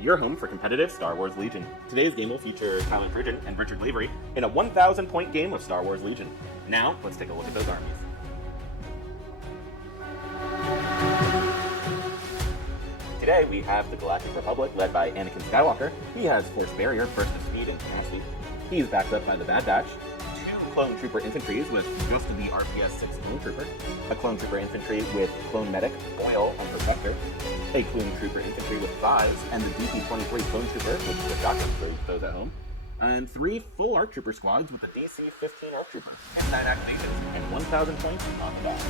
your home for competitive Star Wars Legion. Today's game will feature Tyler Prugin and Richard Lavery in a 1,000-point game of Star Wars Legion. Now, let's take a look at those armies. Today, we have the Galactic Republic led by Anakin Skywalker. He has Force Barrier, Burst of Speed, and Tenacity. He's backed up by the Bad Batch, 2 Clone Trooper Infantries with just the RPS-6 Clone Trooper, a Clone Trooper Infantry with Clone Medic, Oil, and Protector, a Clone Trooper Infantry with 5s, and the DP-23 Clone Trooper, which is a shotgun for those at home, and 3 full ARC Trooper squads with the DC-15 ARC Trooper, and 9 activations, and 1,000 points on the back.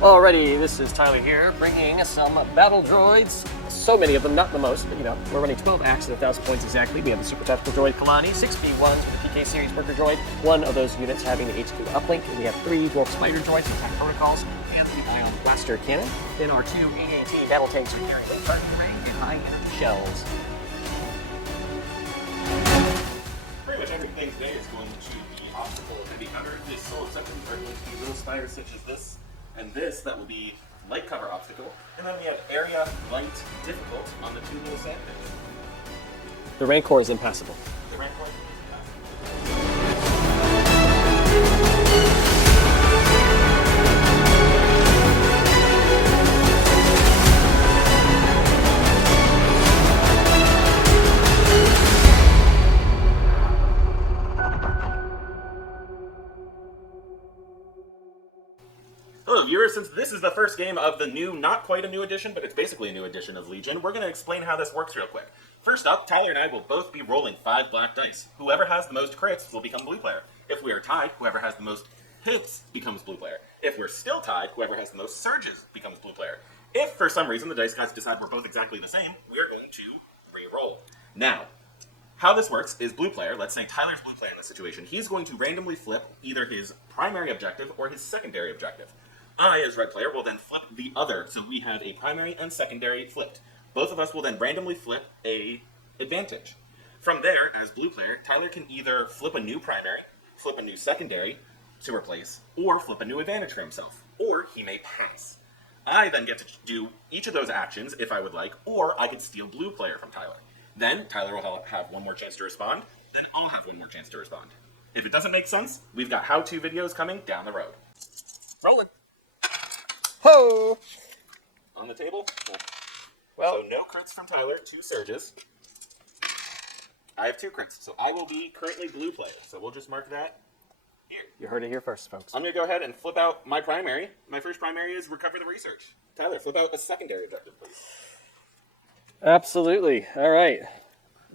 Alrighty, this is Tyler here, bringing some battle droids. So many of them, not the most, but we're running 12 acts at 1,000 points exactly. We have the super tactical droid Kalani, 6 B1s with the PK series worker droid, 1 of those units having the HQ uplink, and we have 3 dwarf spider droids with attack protocols, and the oil blaster cannon. Then our 2 AAT battle tanks are carrying the range and high energy shells. Pretty much everything today is going to be obstacle heavy cover. The sole exceptions are going to be little spiders such as this and this that will be light cover obstacle, and then we have area, light, difficult on the 2 little sand pits. The Rancor is impassable. The Rancor is impassable. Hello viewers, since this is the first game of the new, not quite a new edition, but it's basically a new edition of Legion, we're going to explain how this works real quick. First up, Tyler and I will both be rolling 5 black dice. Whoever has the most crits will become blue player. If we are tied, whoever has the most hits becomes blue player. If we're still tied, whoever has the most surges becomes blue player. If for some reason the dice guys decide we're both exactly the same, we're going to re-roll. Now, how this works is blue player, let's say Tyler's blue player in this situation, he's going to randomly flip either his primary objective or his secondary objective. I, as red player, will then flip the other, so we have a primary and secondary flipped. Both of us will then randomly flip a advantage. From there, as blue player, Tyler can either flip a new primary, flip a new secondary to replace, or flip a new advantage for himself, or he may pass. I then get to do each of those actions if I would like, or I could steal blue player from Tyler. Then Tyler will have one more chance to respond, then I'll have one more chance to respond. If it doesn't make sense, we've got how-to videos coming down the road. Rolling. Ho! On the table? Cool. Well, so no crits from Tyler, 2 surges. I have 2 crits, so I will be currently blue player. So we'll just mark that here. You heard it here first, folks. I'm going to go ahead and flip out my primary. My first primary is recover the research. Tyler, flip out a secondary objective, please. Absolutely. All right.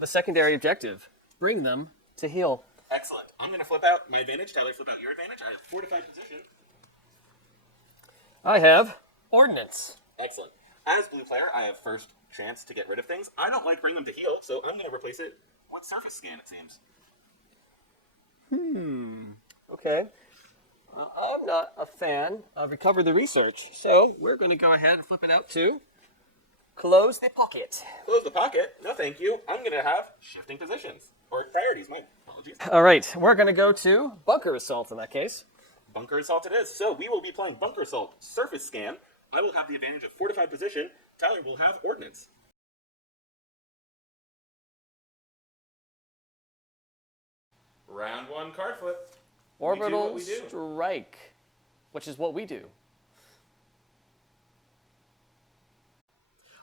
The secondary objective. Bring them to heal. Excellent. I'm going to flip out my advantage. Tyler, flip out your advantage. I have fortified position. I have ordnance. Excellent. As blue player, I have first chance to get rid of things. I don't like bring them to heal, so I'm going to replace it with surface scan, it seems. Okay. I'm not a fan of recover the research, so we're going to go ahead and flip it out to close the pocket. Close the pocket? No, thank you. I'm going to have shifting positions. Or priorities, my apologies. All right. We're going to go to bunker assault in that case. Bunker Assault it is. So we will be playing Bunker Assault Surface Scan. I will have the advantage of fortified position. Tyler will have Ordnance. Round 1 card flip. Orbital strike, which is what we do.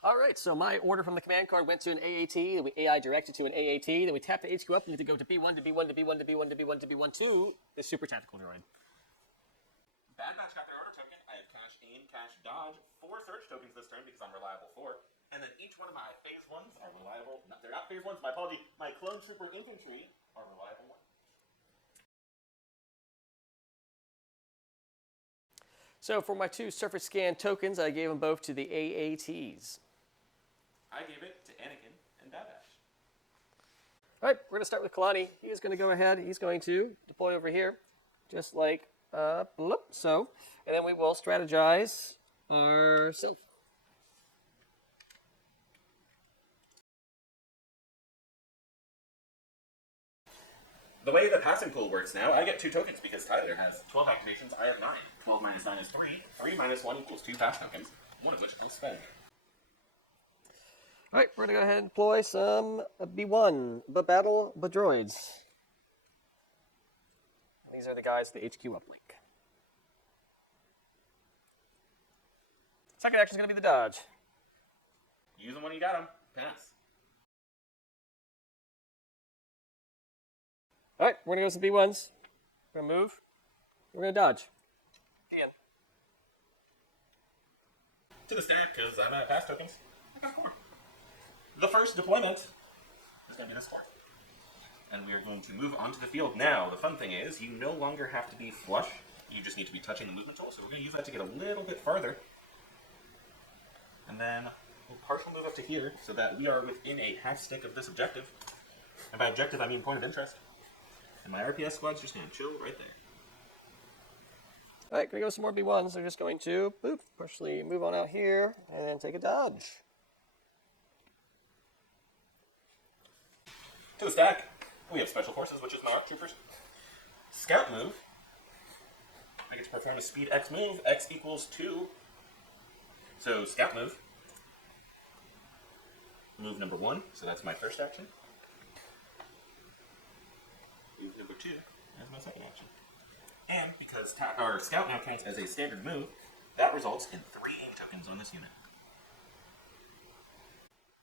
All right, so my order from the command card went to an AAT, then we AI directed to an AAT, then we tap the HQ up, and to go to B1, to B1, to B1, to B1, to B1, to B1, to the super tactical droid. Bad Batch got their order token. I have cash aim, cash dodge, 4 search tokens this turn because I'm reliable 4. And then each one of my phase 1s are reliable. No, they're not phase 1s, my apology. My Clone Trooper Infantry are reliable 1. So for my 2 surface scan tokens, I gave them both to the AATs. I gave it to Anakin and Bad Batch. All right, we're going to start with Kalani. He is going to go ahead. He's going to deploy over here, just like so. And then we will strategize ourselves. The way the passing pool works now, I get 2 tokens because Tyler has 12 activations, I have 9. 12 minus 9 is 3. 3 minus 1 equals 2 pass tokens, one of which I'll spend. Alright, we're going to go ahead and deploy some B1, battle droids. These are the guys, the HQ uplink. Second action is going to be the dodge. Use them when you got them. Pass. Alright, we're going to go some B1s. We're going to move. We're going to dodge. The end. To the stack, because I'm out of pass tokens. I got 4. The first deployment is going to be this one. And we are going to move onto the field now. The fun thing is, you no longer have to be flush. You just need to be touching the movement tool. So we're going to use that to get a little bit farther. And then we'll partial move up to here so that we are within a half stick of this objective. And by objective, I mean point of interest. And my RPS squad's just going to chill right there. Alright, gonna go some more B1s. They're just going to, boop, partially move on out here, and then take a dodge. To the stack, we have Special Forces, which is my ARC Troopers. Scout move. I get to perform a speed X move. X equals 2. So, Scout move. Move number 1, so that's my first action. Move number 2 as my second action. And because our Scout now counts as a standard move, that results in 3 aim tokens on this unit.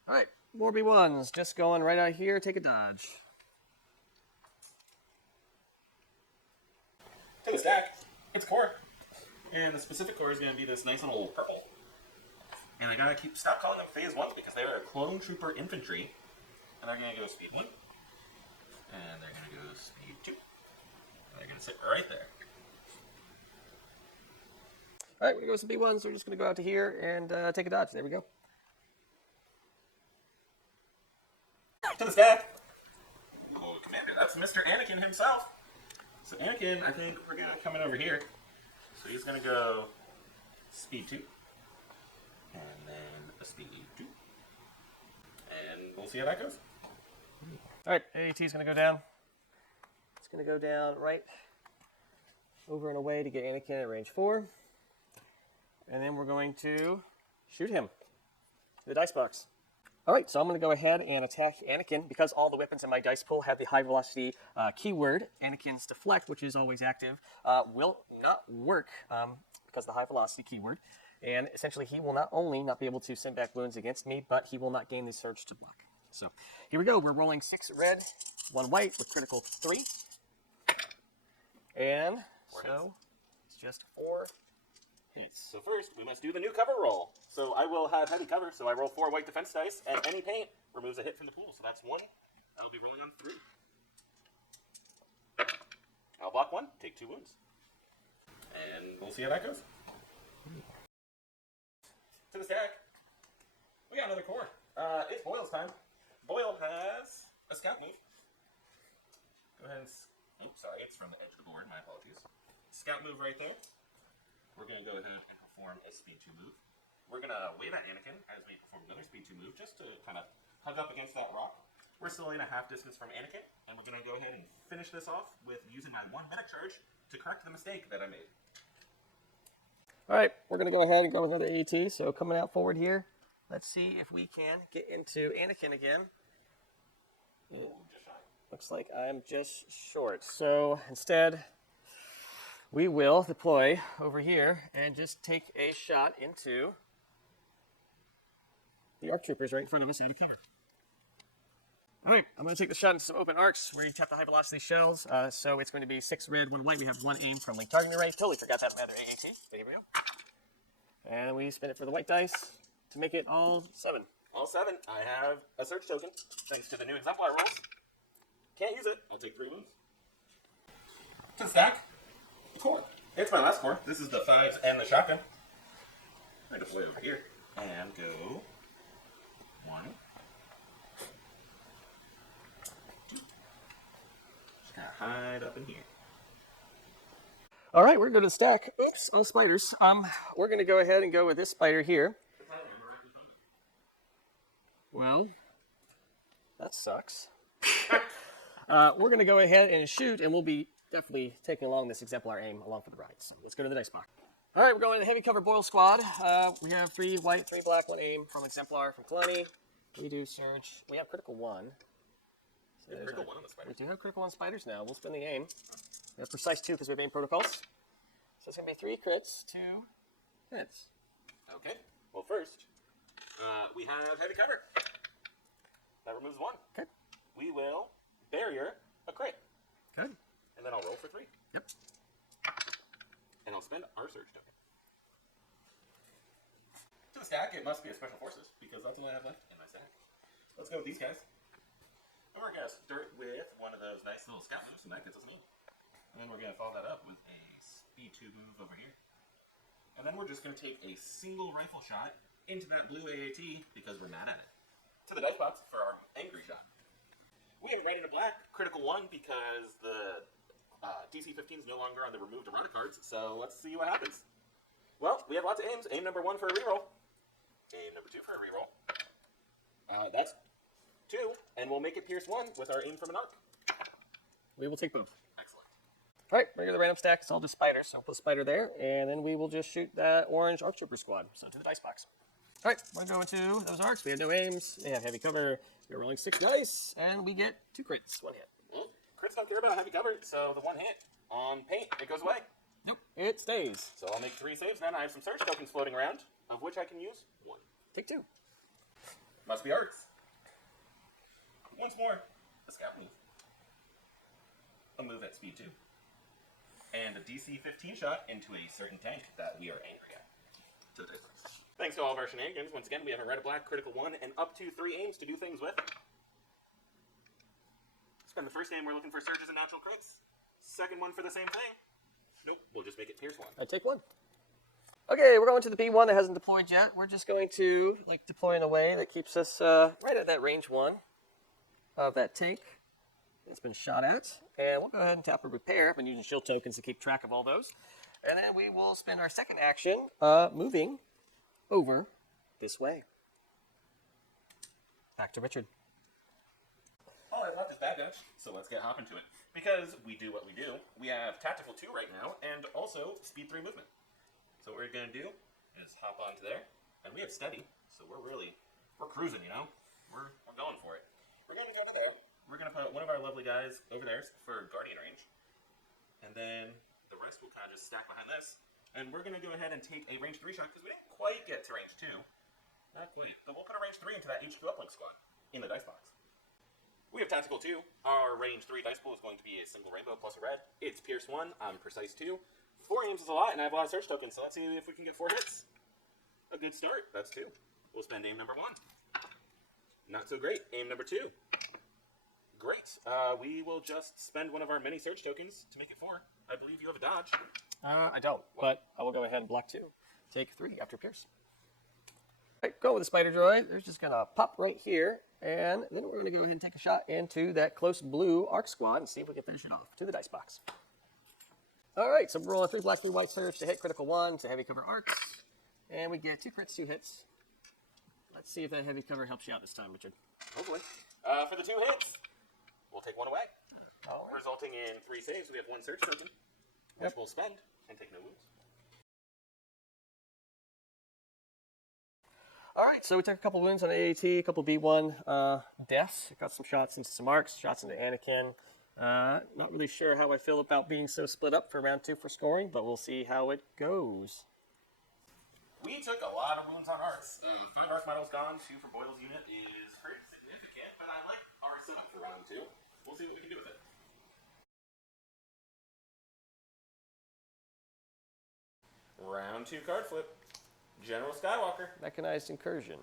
Alright, more B1s. Just going right out here, take a dodge. To the stack, it's core. And the specific core is going to be this nice little purple. And I gotta stop calling them phase 1s because they are clone trooper infantry. And they're going to go speed 1. And they're going to go speed 2. And they're going to sit right there. Alright, we're going to go with some B1s. We're just going to go out to here and take a dodge. There we go. To the stack. Oh, Commander, that's Mr. Anakin himself. So Anakin, I think we're going to come in over here. So he's going to go speed 2. And then a speed 2. And we'll see how that goes. Alright, AAT is going to go down. It's going to go down right over and away to get Anakin at range 4. And then we're going to shoot him. The dice box. Alright, so I'm going to go ahead and attack Anakin. Because all the weapons in my dice pool have the high velocity keyword, Anakin's deflect, which is always active, will not work because of the high velocity keyword. And essentially he will not only not be able to send back wounds against me, but he will not gain the surge to block. So here we go. We're rolling 6 red, 1 white with critical 3. And so it's just 4 hits. So first, we must do the new cover roll. So I will have heavy cover, so I roll 4 white defense dice, and any paint removes a hit from the pool. So that's 1. I'll be rolling on 3. I'll block 1, take 2 wounds. And we'll see how that goes. To the stack. We got another core. It's Boyle's time. Boyle has a scout move. Go ahead and... Oops, sorry, it's from the edge of the board. My apologies. Scout move right there. We're going to go ahead and perform a speed 2 move. We're going to wave at Anakin as we perform another speed 2 move just to kind of hug up against that rock. We're still in a half distance from Anakin, and we're going to go ahead and finish this off with using my 1 medic charge to correct the mistake that I made. Alright, we're going to go ahead and go with another AAT. So coming out forward here, let's see if we can get into Anakin again. Yeah. Looks like I'm just short. So instead, we will deploy over here and just take a shot into the ARC troopers right in front of us out of cover. Alright, I'm going to take the shot into some open arcs where you tap the high velocity shells. So it's going to be 6 red, 1 white. We have 1 aim from link targeting range. Totally forgot to have another AAT. But here we go. And we spin it for the white dice to make it all 7. All 7. I have a search token, thanks to the new exemplar rolls. Can't use it. I'll take 3 wounds. To the stack. Core. It's my last core. This is the 5s and the shotgun. I deploy over here and go 1, 2. Just gotta hide up in here. All right, we're going to go to the stack. Oops, all spiders. We're going to go ahead and go with this spider here. Well, that sucks. We're going to go ahead and shoot, and we'll be definitely taking along this exemplar aim along for the ride. So let's go to the dice box. All right, we're going to the heavy cover Boyle squad. We have 3 white, 3 black, 1 aim from exemplar from Kalani. We do surge. We have critical 1. So critical 1 on the spiders. We do have critical 1 spiders now. We'll spin the aim. We have precise 2 because we have aim protocols. So it's going to be 3 crits, 2 hits. Okay. Well, first, we have heavy cover. That removes 1. Okay. We will barrier a crit. Good. And then I'll roll for 3. Yep. And I'll spend our surge token. To the stack, it must be a special forces, because that's all I have left in my stack. Let's go with these guys. And we're going to start with one of those nice little scout moves, and that gets us moving. And then we're going to follow that up with a speed 2 move over here. And then we're just going to take a single rifle shot into that blue AAT, because we're mad at it. To the dice box for our angry shot. We have red and a black, critical 1, because the DC 15 is no longer on the removed errata cards, so let's see what happens. Well, we have lots of aims. Aim number 1 for a reroll. Aim number 2 for a reroll. That's 2, and we'll make it pierce 1 with our aim from an arc. We will take both. Excellent. All right, regular random stack. It's all just spiders, so we'll put a spider there, and then we will just shoot that orange arc trooper squad. So to the dice box. All right, we're going to go into those arcs. We have no aims. They have heavy cover. We're rolling 6 dice, and we get 2 crits, 1 hit. Well, crits don't care about heavy cover, so the 1 hit on paint, it goes away. Nope, it stays. So I'll make 3 saves then. I have some surge tokens floating around, of which I can use 1. Take 2. Must be arcs. Once more, a scout move. A move at speed 2. And a DC 15 shot into a certain tank that we are angry at. To the dice box. Thanks to all of our shenanigans, once again we have a red, a black, critical 1, and up to 3 aims to do things with. Spend the first aim, we're looking for surges and natural crits. Second one for the same thing. Nope, we'll just make it pierce 1. I take 1. Okay, we're going to the B1 that hasn't deployed yet. We're just going to deploy in a way that keeps us right at that range 1 of that tank that's been shot at. And we'll go ahead and tap a repair. I've been using shield tokens to keep track of all those. And then we will spend our second action moving over this way. Back to Richard. All I left is bad dash, so let's get hopping to it. Because we do what we do. We have tactical 2 right now, and also speed 3 movement. So what we're going to do is hop onto there, and we have steady, so we're cruising, you know? We're going for it. We're going to go there. We're going to put one of our lovely guys over there for guardian range. And then the rest will kind of just stack behind this. And we're going to go ahead and take a range 3 shot, because we didn't quite get to range 2. Not quite. But we'll put a range 3 into that HQ uplink squad in the dice box. We have tactical 2. Our range 3 dice pool is going to be a single rainbow plus a red. It's pierce 1. I'm precise 2. 4 aims is a lot, and I have a lot of search tokens, so let's see if we can get 4 hits. A good start. That's 2. We'll spend aim number 1. Not so great. Aim number 2. Great. We will just spend one of our many search tokens to make it 4. I believe you have a dodge. I don't, but I will go ahead and block 2. Take 3 after pierce. All right, go with the spider droid. They're just going to pop right here, and then we're going to go ahead and take a shot into that close blue arc squad and see if we can finish it off. To the dice box. All right, so we're rolling 3 black, 3 white surge to hit critical 1 to heavy cover arcs, and we get 2 crits, 2 hits. Let's see if that heavy cover helps you out this time, Richard. Hopefully. For the 2 hits, we'll take 1 away. All right. Resulting in 3 saves. We have 1 search token, which we'll spend and take no wounds. All right, so we took a couple wounds on AAT, a couple B1 deaths. Got some shots into some arcs, shots into Anakin. Not really sure how I feel about being so split up for round 2 for scoring, but we'll see how it goes. We took a lot of wounds on arcs. 5 arc models gone, 2 for Boyle's unit is pretty significant, but I like our setup for round 2. We'll see what we can do with it. Round 2 card flip. General Skywalker. Mechanized incursion.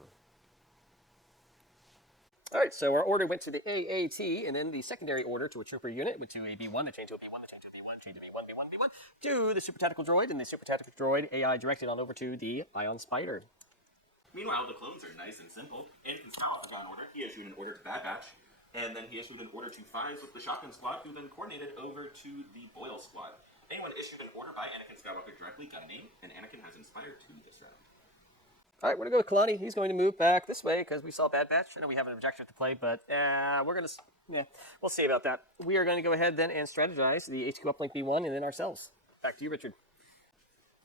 All right, so our order went to the AAT, and then the secondary order to a trooper unit went to a B1, a chain to a B1, a chain to a B1, chain to B1, B1, B1, to the Super Tactical Droid, and the Super Tactical Droid AI directed on over to the Ion Spider. Meanwhile, the clones are nice and simple. Anakin's Palace is on order. He issued an order to Bad Batch, and then he issued an order to Fives with the Shotgun Squad, who then coordinated over to the Boyle Squad. Anyone issued an order by Anakin Skywalker directly got a name, and Anakin has inspired 2 this round. All right, we're going to go with Kalani. He's going to move back this way because we saw Bad Batch. I know we have an objective to play, but we're going to, we'll see about that. We are going to go ahead then and strategize the HQ uplink B1 and then ourselves. Back to you, Richard.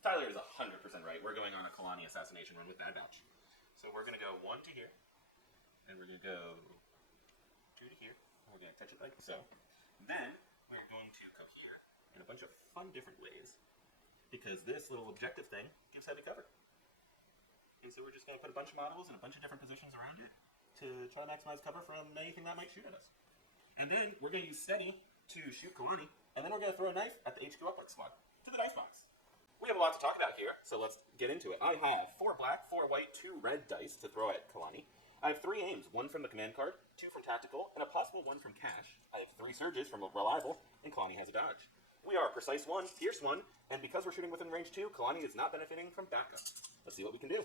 Tyler is 100% right. We're going on a Kalani assassination run with Bad Batch. So we're going to go 1 to here, and we're going to go 2 to here, and we're going to touch it like so. Then we're going to come here in a bunch of fun different ways, because this little objective thing gives heavy cover. And so we're just going to put a bunch of models in a bunch of different positions around it to try to maximize cover from anything that might shoot at us. And then we're going to use Steady to shoot Kalani, and then we're going to throw a knife at the HQ uplink squad to the dice box. We have a lot to talk about here, so let's get into it. I have 4 black, 4 white, 2 red dice to throw at Kalani. I have 3 aims, 1 from the command card, 2 from tactical, and a possible 1 from cash. I have 3 surges from a reliable, and Kalani has a dodge. We are precise 1, fierce 1, and because we're shooting within range 2, Kalani is not benefiting from backup. Let's see what we can do.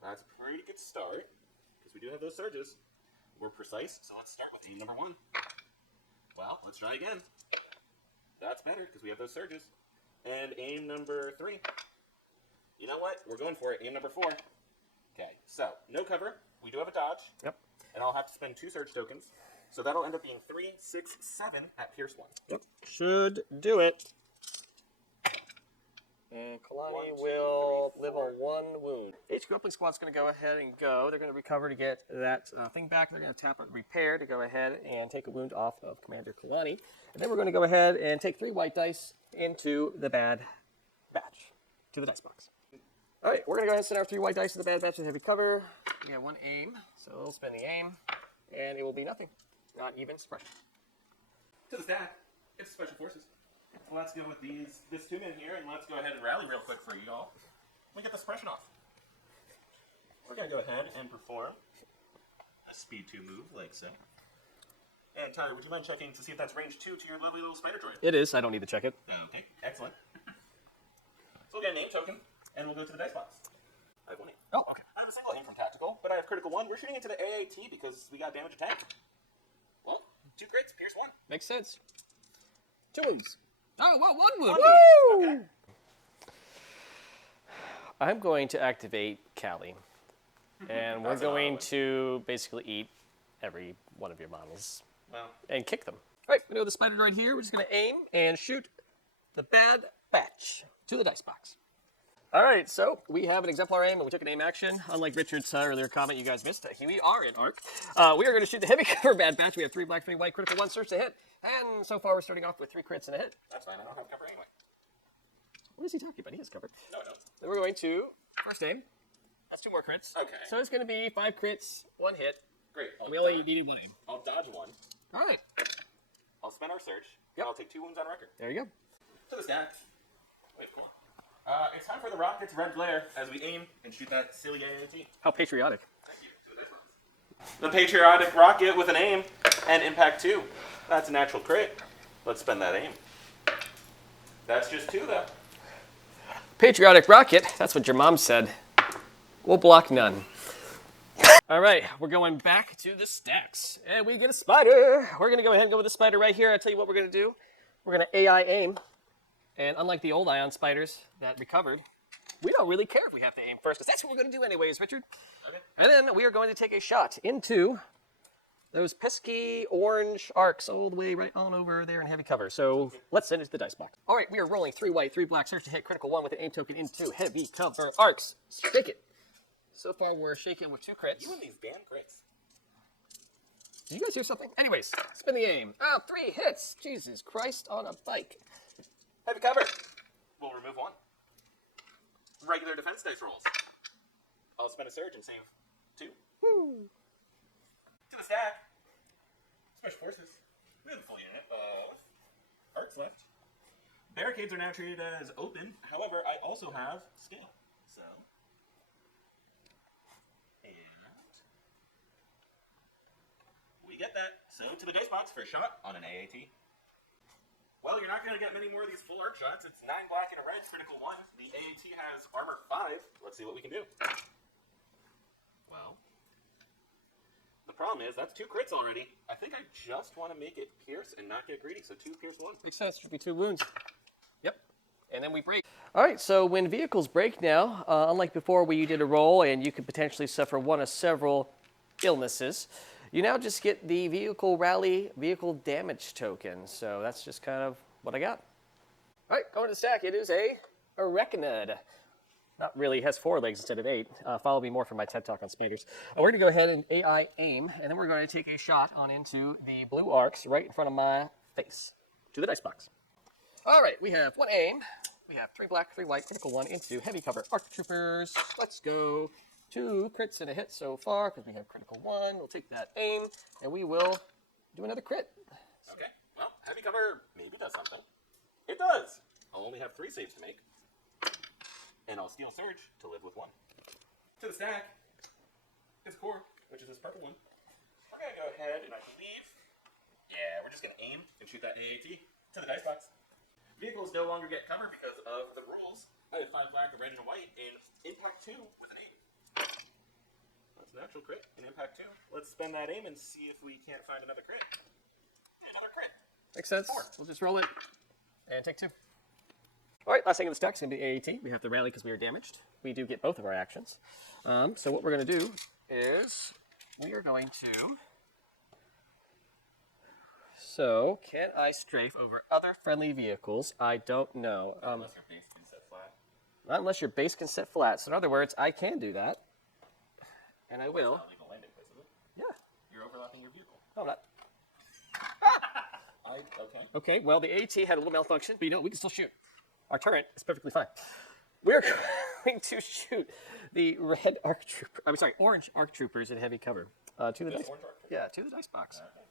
That's a pretty good start, because we do have those surges. We're precise, so let's start with aim number 1. Well, let's try again. That's better, because we have those surges. And aim number 3. You know what? We're going for it. Aim number 4. Okay, so no cover. We do have a dodge. Yep. And I'll have to spend 2 surge tokens. So that'll end up being 3, 6, 7 at Pierce 1. Yep. Should do it. And Kalani will live on 1 wound. HQ uplink squad's going to go ahead and go. They're going to recover to get that thing back. They're going to tap on repair to go ahead and take a wound off of Commander Kalani. And then we're going to go ahead and take 3 white dice into the Bad Batch, to the dice box. All right, we're going to go ahead and send our 3 white dice to the Bad Batch with heavy cover. We have 1 aim, so we'll spend the aim, and it will be nothing. Not even suppression. To the stack. It's Special Forces. Let's go with this 2 in here, and let's go ahead and rally real quick for you all. We get the suppression off. We're going to go ahead and perform a speed 2 move, like so. And Tyler, would you mind checking to see if that's range 2 to your lovely little spider droid? It is. I don't need to check it. Okay, excellent. So we'll get a name token, and we'll go to the dice box. I have 1 aim. Oh, okay. I have a single aim from tactical, but I have critical 1. We're shooting into the AAT because we got damage attack. Well, 2 crits, Pierce 1. Makes sense. 2 wounds. Oh, well, 1 wound. 1 wound. Okay. I'm going to activate Callie, and we're That's an going odd one. to basically eat every one of your models Well, and kick them. All right, we know the spider droid here. We're just going to aim and shoot the Bad Batch to the dice box. All right, so we have an exemplar aim, and we took an aim action. Unlike Richard's earlier comment you guys missed, we are in ARC. We are going to shoot the heavy cover Bad Batch. We have 3 black, 3 white, critical 1 search to hit. And so far, we're starting off with 3 crits and a hit. that's fine. I don't have cover anyway. What is he talking about? He has cover. No, no. Then we're going to first aim. That's 2 more crits. Okay. So it's going to be 5 crits, 1 hit. Great. We only needed 1 aim. I'll dodge 1. All right. I'll spend our search. Yep. I'll take 2 wounds on record. There you go. To the stack. Wait, come on. It's time for the rocket's red glare as we aim and shoot that silly AAT. How patriotic. Thank you. To the dice box. The patriotic rocket with an aim and impact 2. That's a natural crit. Let's spend that aim. That's just 2 though. Patriotic rocket. That's what your mom said. We'll block none. All right, we're going back to the stacks. And we get a spider. We're going to go ahead and go with the spider right here. I'll tell you what we're going to do. We're going to AI aim. And unlike the old ion spiders that recovered, we don't really care if we have to aim first, because that's what we're going to do anyways, Richard. Okay. And then we are going to take a shot into those pesky orange arcs all the way right on over there in heavy cover. So let's send it to the dice box. All right, we are rolling 3 white, 3 black, search to hit, critical 1 with an aim token into heavy cover arcs. Shake it. So far, we're shaking with 2 crits. You and these damn crits. Did you guys hear something? Anyways, spin the aim. 3 hits. Jesus Christ on a bike. Heavy cover. We'll remove 1. Regular defense dice rolls. I'll spend a surge and save 2. Woo. To the stack. Special Forces. We have a full unit of arcs left. Barricades are now treated as open. However, I also have scale. So. And. We get that. So to the dice box for a shot on an AAT. Well, you're not going to get many more of these full arc shots. It's 9 black and a red, critical 1. The AAT has armor 5. Let's see what we can do. Well, the problem is that's 2 crits already. I think I just want to make it pierce and not get greedy, so 2 pierce 1. Makes sense. Should be 2 wounds. Yep. and then we break. All right, so when vehicles break now, unlike before where you did a roll and you could potentially suffer one of several illnesses, you now just get the vehicle rally vehicle damage token. So that's just kind of what I got. All right, going to the stack, it is a Arachnid. Not really, has 4 legs instead of 8. Follow me more for my TED Talk on spiders. We're going to go ahead and AI aim, and then we're going to take a shot on into the blue arcs right in front of my face to the dice box. All right, we have 1 aim. We have 3 black, 3 white, critical 1 into heavy cover arc troopers. Let's go. 2 crits and a hit so far because we have critical 1. We'll take that aim, and we will do another crit. Okay, well, heavy cover maybe does something. It does. I'll only have 3 saves to make. And I'll steal Surge to live with 1. To the stack is Core, which is this purple one. We're going to go ahead and I believe, yeah, we're just going to aim and shoot that AAT to the dice box. Vehicles no longer get cover because of the rules. I have 5 black, a red, and a white, and impact 2 with an aim. That's an actual crit, and impact 2. Let's spend that aim and see if we can't find another crit. Another crit. Makes sense. 4. We'll just roll it and take 2. All right, last thing in the stack is going to be AAT. We have to rally because we are damaged. We do get both of our actions. So what we're going to do is we are going to... So, can I strafe over other friendly vehicles? I don't know. Unless your base can set flat. Not unless your base can set flat. So in other words, I can do that. And I will. That's not legal landing place, is it? Yeah. You're overlapping your vehicle. No, I'm not. Okay. Okay, well, the AT had a little malfunction, but you know, we can still shoot. Our turret is perfectly fine. We're going to shoot the red arc trooper. I'm sorry, orange arc troopers in heavy cover. To the dice. Yeah, to the dice box. Okay.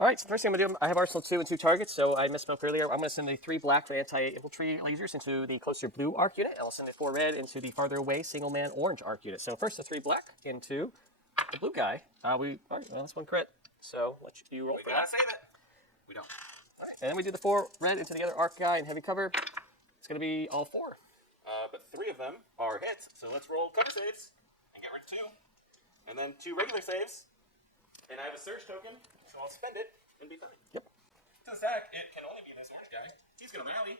All right, so first thing I'm going to do, I have Arsenal 2 and 2 targets, so I misspoke earlier. I'm going to send the 3 black anti-infiltrate lasers into the closer blue arc unit, and I'll send the 4 red into the farther away single man orange arc unit. So first the 3 black into the blue guy. All right, well, that's 1 crit, so let you roll for that. Save it. We don't. All right, and then we do the 4 red into the other arc guy in heavy cover. It's going to be all 4. But 3 of them are hits, so let's roll cover saves and get rid of 2. And then 2 regular saves, and I have a surge token, so I'll spend it and be fine. Yep. To the stack, it can only be this orange guy. He's going to rally.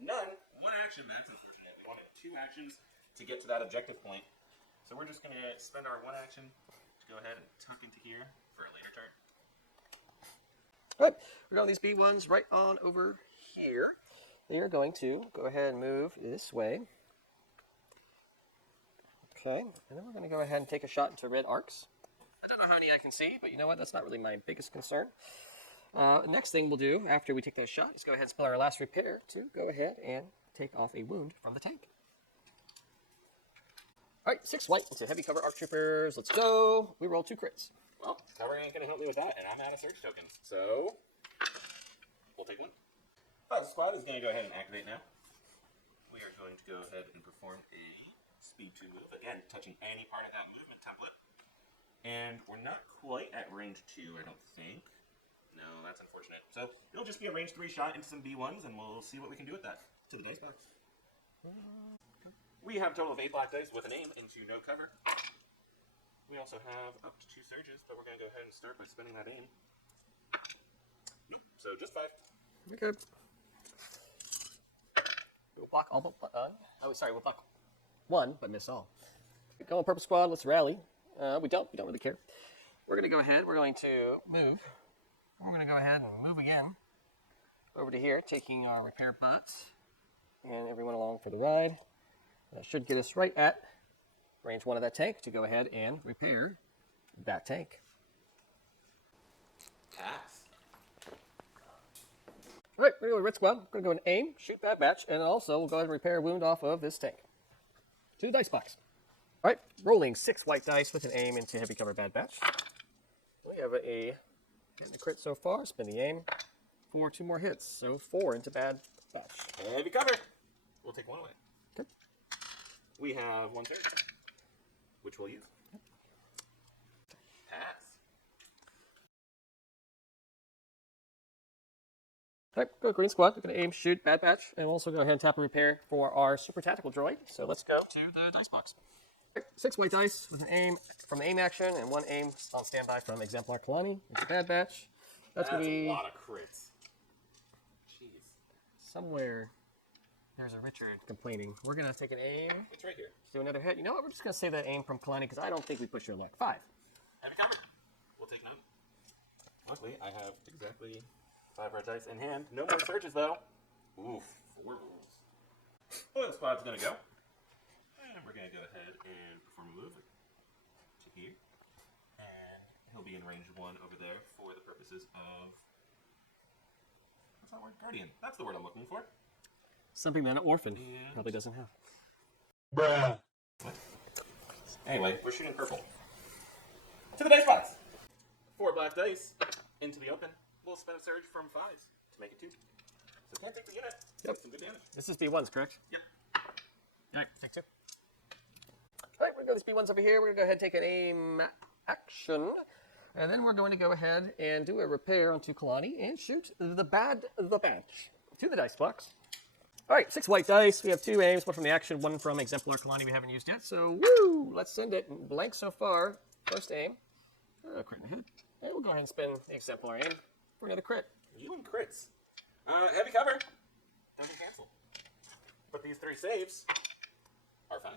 None. 1 action, that's unfortunate. We wanted 2 actions to get to that objective point. So we're just going to spend our 1 action to go ahead and tuck into here for a later turn. All right, we're going these B1s right on over here. They are going to go ahead and move this way. Okay, and then we're going to go ahead and take a shot into red arcs. I don't know how many I can see, but you know what? That's not really my biggest concern. Next thing we'll do after we take that shot is go ahead and spell our last repair to go ahead and take off a wound from the tank. All right, 6 white into heavy cover arc troopers. Let's go. We roll 2 crits. Well, cover ain't going to help me with that, and I'm out of surge tokens. So, we'll take 1. The squad is going to go ahead and activate now. We are going to go ahead and perform a speed 2 move. Again, touching any part of that movement template. And we're not quite at range 2, I don't think. No, that's unfortunate. So it'll just be a range 3 shot into some B1s, and we'll see what we can do with that. To the dice box. We have a total of 8 black dice with an aim into no cover. We also have up to 2 surges, but we're going to go ahead and start by spending that aim. Nope, so just 5. We're good. We'll block all but oh, sorry, we'll block 1, but miss all. Go on purple squad, let's rally. We don't really care. We're going to go ahead, we're going to move. We're going to go ahead and move again over to here, taking our repair bots and everyone along for the ride. That should get us right at range 1 of that tank to go ahead and repair that tank. Pass. All right, we're going to go red squad. We're going to go and aim, shoot that batch, and also we'll go ahead and repair a wound off of this tank. To the dice box. All right, rolling 6 white dice with an aim into heavy cover bad batch. We have a crit so far. Spin the aim for 2 more hits, so 4 into bad batch. Heavy cover. We'll take 1 away. Okay. We have 1 surge, which we'll use. Pass. All right, go green squad. We're going to aim, shoot, bad batch, and we'll also go ahead and tap and repair for our super tactical droid. So let's go to the dice box. All right, 6 white dice with an aim from the aim action and 1 aim on standby from exemplar Kalani. It's a bad batch. That's going to be a lot of crits. Jeez. Somewhere There's a Richard complaining. We're going to take an aim. It's right here. Let's do another hit. You know what? We're just going to save that aim from Kalani because I don't think we push your luck. 5. And a cover. We'll take note. Luckily, I have exactly 5 red dice in hand. No more surges, though. Oof, 4 rolls. Oil Squad's going to go. And we're going to go ahead and perform a move to here. And he'll be in range 1 over there for the purposes of... What's that word? Guardian. That's the word I'm looking for. Something that an orphan probably doesn't have. Bruh. What? Anyway, we're shooting purple. To the dice box. 4 black dice into the open. We'll spend a surge from 5s to make it 2. So can't take the unit. Yep. Some good damage. This is B1s, correct? Yep. All right, take 2. All right, we're going to go these B1s over here. We're going to go ahead and take an aim action. And then we're going to go ahead and do a repair onto Kalani and shoot the batch to the dice box. All right, 6 white dice. We have 2 aims, 1 from the action, 1 from Exemplar Kalani we haven't used yet. So, woo! Let's send it. Blank so far. First aim. Crit in the head. And we'll go ahead and spin the Exemplar aim for another crit. You and crits. Heavy cover. Doesn't cancel. But these 3 saves are fine.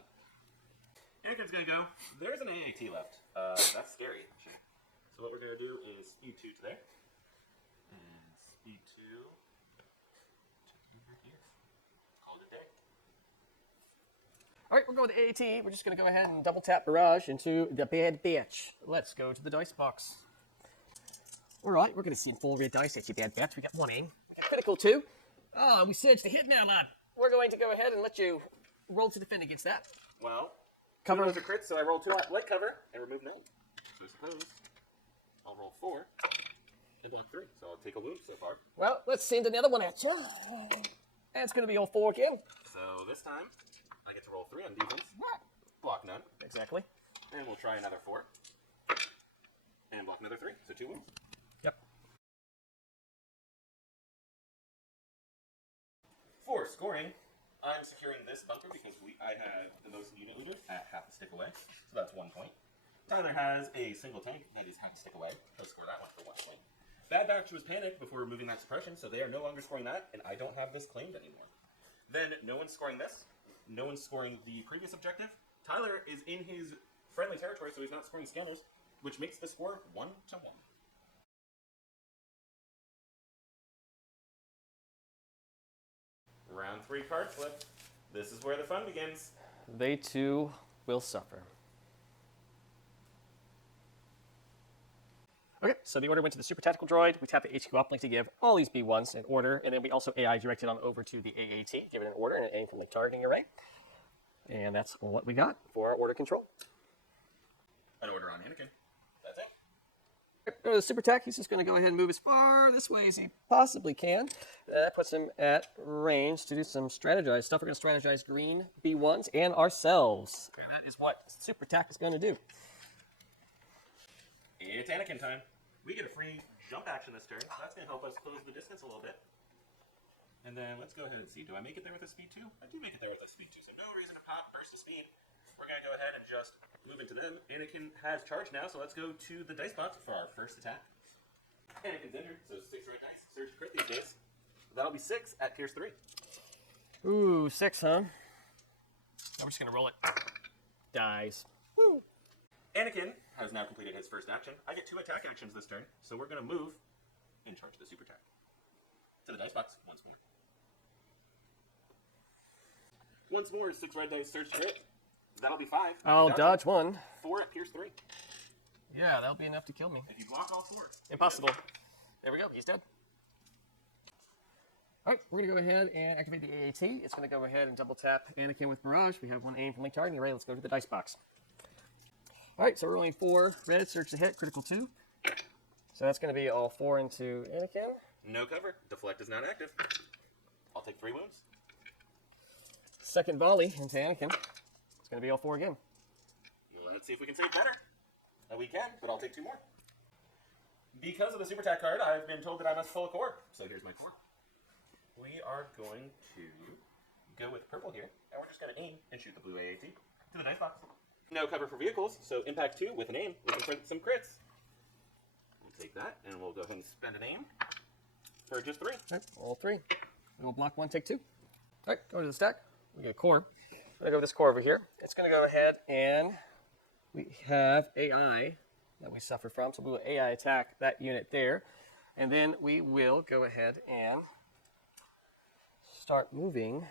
Anakin's going to go. There's an AAT left. That's scary. So what we're going to do is speed 2 to there. And speed 2 to over here. Call it a day. All right, we're going with the AAT. We're just going to go ahead and double tap Barrage into the bad bitch. Let's go to the dice box. All right, we're going to see in full red dice. That's your bad bitch. We got 1 aim. We got critical 2. Oh, we surged the hit now, lad. We're going to go ahead and let you roll to defend against that. Well, Cover. those are crits, so I roll 2 light cover and remove 9. So I suppose I'll roll 4 and block 3. So I'll take a wound so far. Well, let's send another one at you. And it's going to be all 4 again. So this time, I get to roll 3 on defense. Block none. Exactly. And we'll try another 4. And block another 3. So 2 wounds. Yep. For scoring, I'm securing this bunker because I had the most unit looters at half a stick away. So that's 1 point. Tyler has a single tank that is half a stick away. He'll score that one for 1 point. Bad Batch was panicked before removing that suppression, so they are no longer scoring that, and I don't have this claimed anymore. Then no one's scoring this. No one's scoring the previous objective. Tyler is in his friendly territory, so he's not scoring scanners, which makes the score 1-1. Round 3 card flip. This is where the fun begins. They too will suffer. Okay, so the order went to the Super Tactical Droid. We tap the HQ uplink to give all these B1s in order, and then we also AI directed on over to the AAT, give it an order and an aim from the targeting array. And that's what we got for our order control. An order on Anakin. That's it. Go to the Super Tech. He's just going to go ahead and move as far this way as he possibly can. That puts him at range to do some strategized stuff. We're going to strategize green B1s and ourselves. And that is what Super Tech is going to do. It's Anakin time. We get a free jump action this turn, so that's going to help us close the distance a little bit. And then let's go ahead and see. Do I make it there with a speed 2? I do make it there with a speed 2, so no reason to pop burst of speed. We're going to go ahead and just move into them. Anakin has charge now, so let's go to the dice box for our first attack. Anakin's entered, so 6 red dice. Surge crit these days. That'll be 6 at Pierce 3. Ooh, 6, huh? I'm just going to roll it. Dies. Woo! Anakin has now completed his first action. I get 2 attack actions this turn, so we're going to move and charge the super attack. To the dice box once more. Once more, 6 red dice, surge crit. That'll be 5. I'll dodge 1. 4 at Pierce 3. Yeah, that'll be enough to kill me. If you block all 4. Impossible. There we go, he's dead. All right, we're going to go ahead and activate the AAT. It's going to go ahead and double tap Anakin with Barrage. We have 1 aim from Link Targeting Array. Let's go to the dice box. All right, so we're rolling 4 red, search the hit, critical 2. So that's going to be all 4 into Anakin. No cover. Deflect is not active. I'll take 3 wounds. Second volley into Anakin. It's going to be all 4 again. Let's see if we can save better. We can, but I'll take 2 more. Because of the super attack card, I've been told that I must pull a core. So here's my core. We are going to go with purple here, and we're just going to aim and shoot the blue AAT to the dice box. No cover for vehicles, so impact 2 with an aim. We can print some crits. We'll take that, and we'll go ahead and spend an aim for just 3. All right, all 3. We'll block 1, take 2. All right, go to the stack. We got a core. I'm gonna go with this core over here. It's gonna go ahead and we have AI that we suffer from, so we will AI attack that unit there, and then we will go ahead and start moving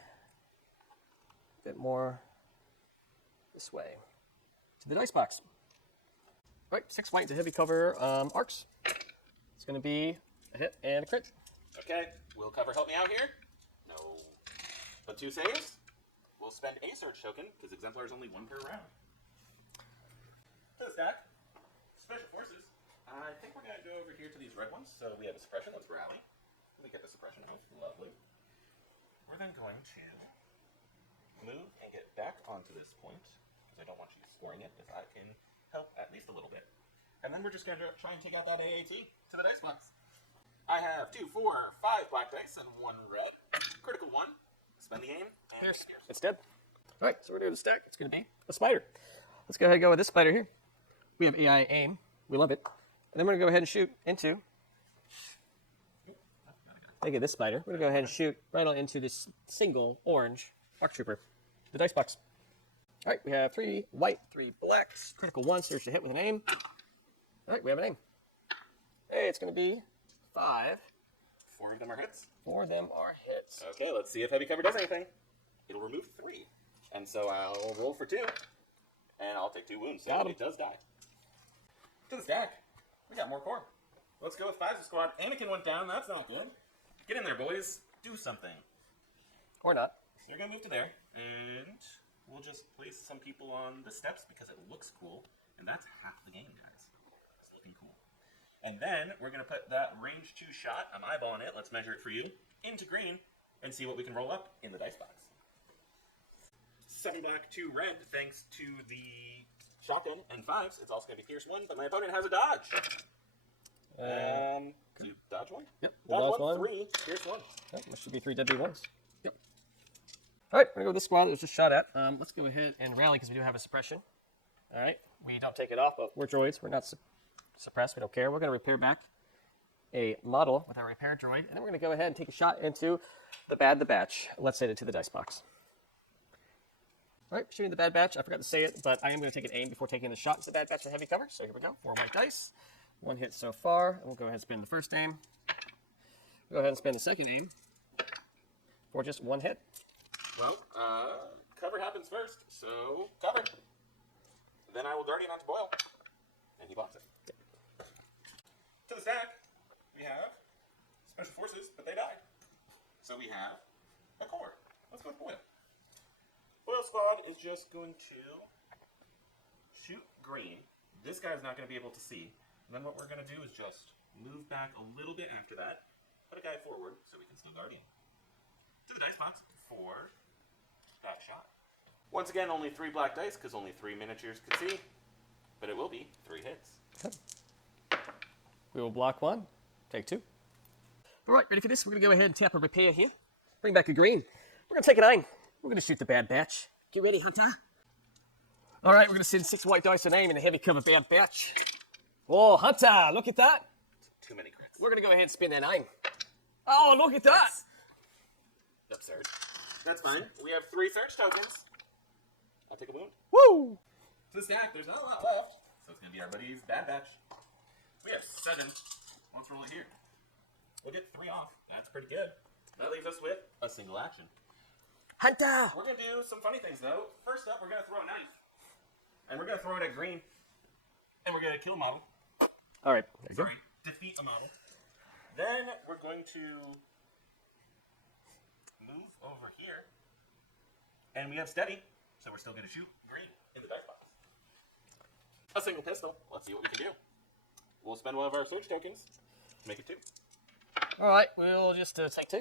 a bit more this way to the dice box. All right, 6 white to heavy cover arcs. It's gonna be a hit and a crit. Okay, will cover help me out here? No. But 2 saves. We'll spend a search token, because Exemplar is only 1 per round. To the stack. Special Forces. I think we're going to go over here to these red ones. So we have a suppression. Let's rally. Let me get the suppression out. Lovely. We're then going to move and get back onto this point, because I don't want you scoring it, if I can help at least a little bit. And then we're just going to try and take out that AAT to the dice box. I have 2, 4, 5 black dice and 1 red. Critical 1. Spend the game. Pierce. It's dead. All right, so we're doing the stack. It's going to be a spider. Let's go ahead and go with this spider here. We have AI aim. We love it. And then we're going to go ahead and shoot into. Look at this spider. We're going to go ahead and shoot right on into this single orange arc trooper. The dice box. All right, we have 3 white, 3 blacks. Critical 1, search to hit with an aim. All right, we have an aim. Hey, it's going to be 5. 4 of them are hits. 4 of them are hits. Okay, let's see if heavy cover does anything. It'll remove 3. And so I'll roll for 2. And I'll take 2 wounds. So it does die. To the stack. We got more core. Let's go with 5's squad. Anakin went down. That's not good. Get in there, boys. Do something. Or not. So you're going to move to there. And we'll just place some people on the steps because it looks cool. And that's half the game, guys. It's looking cool. And then we're going to put that range 2 shot. I'm eyeballing it. Let's measure it for you. Into green. And see what we can roll up in the dice box. 7 black, 2 red, thanks to the shotgun and 5s. It's also going to be Pierce 1, but my opponent has a dodge. Do you dodge 1? Yep. Dodge 1, 3, Pierce 1. Yep, there should be 3 deadly ones. Yep. All right, we're going to go with this squad that was just shot at. Let's go ahead and rally because we do have a suppression. All right, we don't take it off, but we're droids. We're not suppressed. We don't care. We're going to repair back a model with our repair droid, and then we're going to go ahead and take a shot into the batch. Let's send it to the dice box. All right, shooting the bad batch. I forgot to say it, but I am going to take an aim before taking the shot into the bad batch for heavy cover. So here we go. 4 white dice. 1 hit so far. And we'll go ahead and spin the first aim. We'll go ahead and spin the second aim for just 1 hit. Well, cover happens first, so cover. Then I will Guardian onto Boyle, and he blocks it. To the stack, we have Special Forces, but they died. So we have a core. Let's go with Boyle. Boyle squad is just going to shoot green. This guy's not going to be able to see. And then what we're going to do is just move back a little bit after that. Put a guy forward so we can still Guardian. To the dice box for that shot. Once again, only 3 black dice because only 3 miniatures could see. But it will be 3 hits. Okay. We will block 1, take 2. All right, ready for this? We're going to go ahead and tap a repair here. Bring back a green. We're going to take an aim. We're going to shoot the bad batch. Get ready, Hunter. All right, we're going to send 6 white dice and aim in a heavy cover bad batch. Oh, Hunter, look at that. Too many crits. We're going to go ahead and spin that aim. Oh, look at that. That's absurd. That's fine. We have 3 search tokens. I'll take a wound. Woo! To the stack, there's not a lot left. So it's going to be our buddy's bad batch. We have 7. Let's roll it here. We'll get 3 off. That's pretty good. That leaves us with a single action. Hunter! We're going to do some funny things, though. First up, we're going to throw a knife. And we're going to throw it at green. And we're going to kill a model. All right. Sorry, defeat a model. Then we're going to move over here. And we have steady. So we're still going to shoot green in the dice box. A single pistol. Let's see what we can do. We'll spend one of our search tokens to make it 2. All right, we'll just take 2.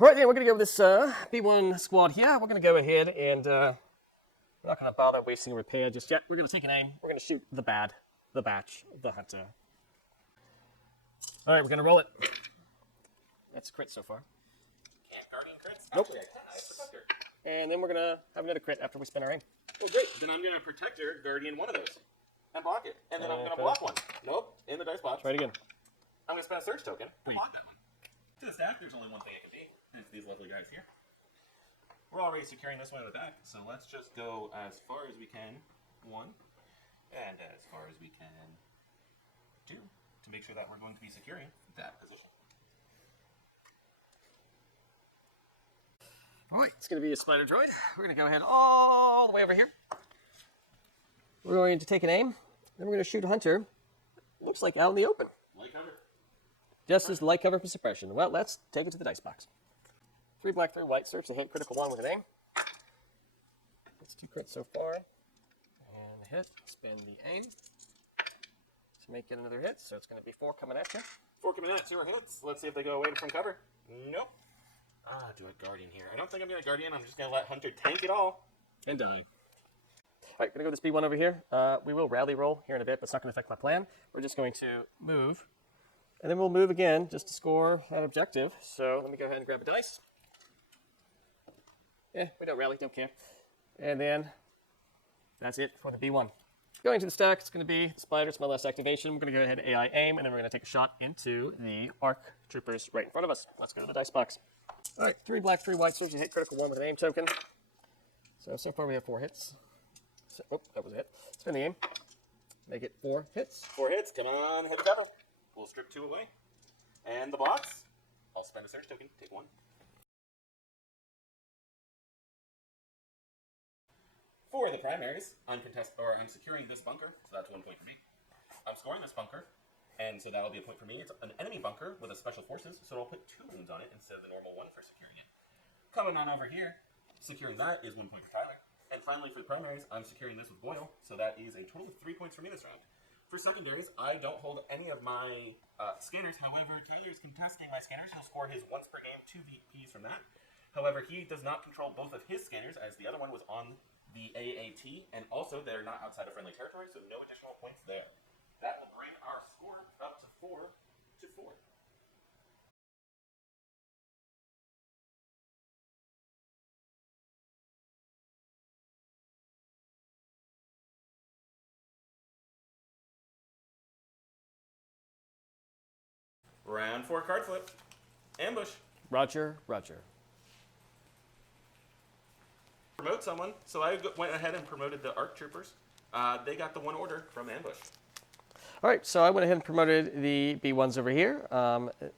All right, then we're going to go with this B1 squad here. We're going to go ahead and we're not going to bother wasting a repair just yet. We're going to take an aim. We're going to shoot the batch, the hunter. All right, we're going to roll it. That's a crit so far. Can't Guardian crits? Nope. Actually, I can. I have Protector. And then we're going to have another crit after we spin our aim. Oh, great. Then I'm going to Protector Guardian one of those and block it. And then I'm going to block one. Nope, in the dice box. Try it again. I'm going to spend a search token to block that one. To the stack, there's only one thing it could be. That's these lovely guys here. We're already securing this one with that, so let's just go as far as we can, one, and as far as we can, two, to make sure that we're going to be securing that position. All right, it's going to be a spider droid. We're going to go ahead all the way over here. We're going to take an aim, then we're going to shoot a hunter. Looks like out in the open. Light cover. Just as light cover for suppression. Well, let's take it to the dice box. 3 black, 3 white. Search the hit, critical 1 with an aim. That's 2 crits so far. And hit. Spin the aim to make it another hit. So it's going to be 4 coming at you. 4 coming at 2 hits. Let's see if they go away from cover. Nope. Do a Guardian here. I don't think I'm doing a Guardian. I'm just going to let Hunter tank it all. And die. All right, going to go this B1 over here. We will rally roll here in a bit, but it's not going to affect my plan. We're just going to move. And then we'll move again just to score that objective. So let me go ahead and grab a dice. Yeah, we don't rally, don't care. And then that's it for the B1. Going to the stack, it's going to be the spider. It's my last activation. We're going to go ahead and AI aim, and then we're going to take a shot into the ARC troopers right in front of us. Let's go to the dice box. All right, 3 black, 3 white. Search the hit, critical 1 with an aim token. So far we have 4 hits. So, oh, that was a hit. Spin the aim. Make it 4 hits. 4 hits. Come on, hit the cover. We'll strip 2 away. And the box. I'll spend a search token. Take 1. For the primaries, I'm securing this bunker, so that's 1 point for me. I'm scoring this bunker, and so that'll be a point for me. It's an enemy bunker with a special forces, so I'll put 2 wounds on it instead of the normal 1 for securing it. Coming on over here, securing that is 1 point for Tyler. And finally, for the primaries, I'm securing this with Boyle, so that is a total of 3 points for me this round. For secondaries, I don't hold any of my scanners. However, Tyler is contesting my scanners. He'll score his once per game 2 VPs from that. However, he does not control both of his scanners, as the other one was on the AAT, and also they're not outside of friendly territory, so no additional points there. That will bring our score up to 4 to 4. Round 4 card flip. Ambush. Roger, roger. Promote someone. So I went ahead and promoted the ARC troopers. They got the 1 order from Ambush. All right, so I went ahead and promoted the B1s over here,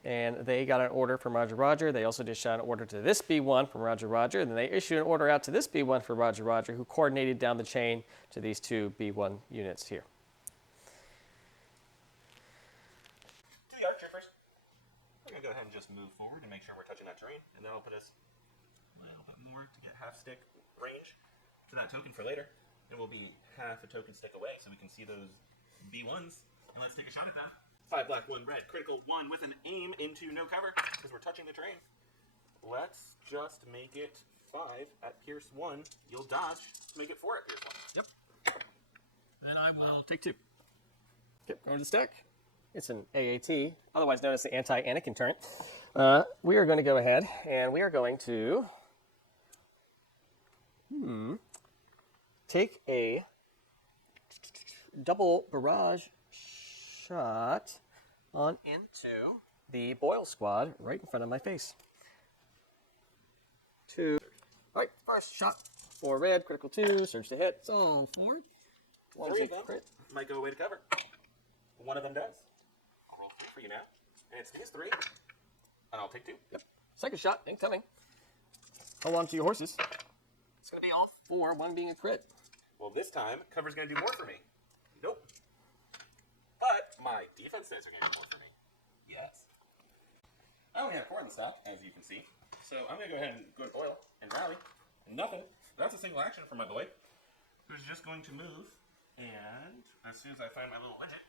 and they got an order from Roger Roger. They also dished out an order to this B1 from Roger Roger, and then they issued an order out to this B1 for Roger Roger, who coordinated down the chain to these 2 B1 units here. To the ARC troopers. We're going to go ahead and just move forward and make sure we're touching that terrain, and that'll put us a little bit more to get half stick range to that token for later. And we'll be half a token stick away so we can see those B1s. And let's take a shot at that. 5 black, 1 red, critical 1 with an aim into no cover because we're touching the terrain. Let's just make it 5 at Pierce 1. You'll dodge to make it 4 at Pierce 1. Yep. Then I will take 2. Okay, going to the stack. It's an AAT, otherwise known as the anti-Anakin turret. We are going to go ahead and we are going to take a double barrage shot on into the Boyle squad right in front of my face. 2. All right, first shot. 4 red, critical 2, surge to hit. So 4. 3 of them might go away to cover. 1 of them does. I'll roll 3 for you now. And it's these 3. And I'll take 2. Yep. Second shot, incoming. Hold on to your horses. It's going to be all 4, 1 being a crit. Well, this time, cover's going to do more for me. Nope. But my defense stats are going to do more for me. Yes. I only have 4 in the stock, as you can see. So I'm going to go ahead and go to Boyle and rally. Nothing. That's a single action for my boy, who's just going to move. And as soon as I find my little widget,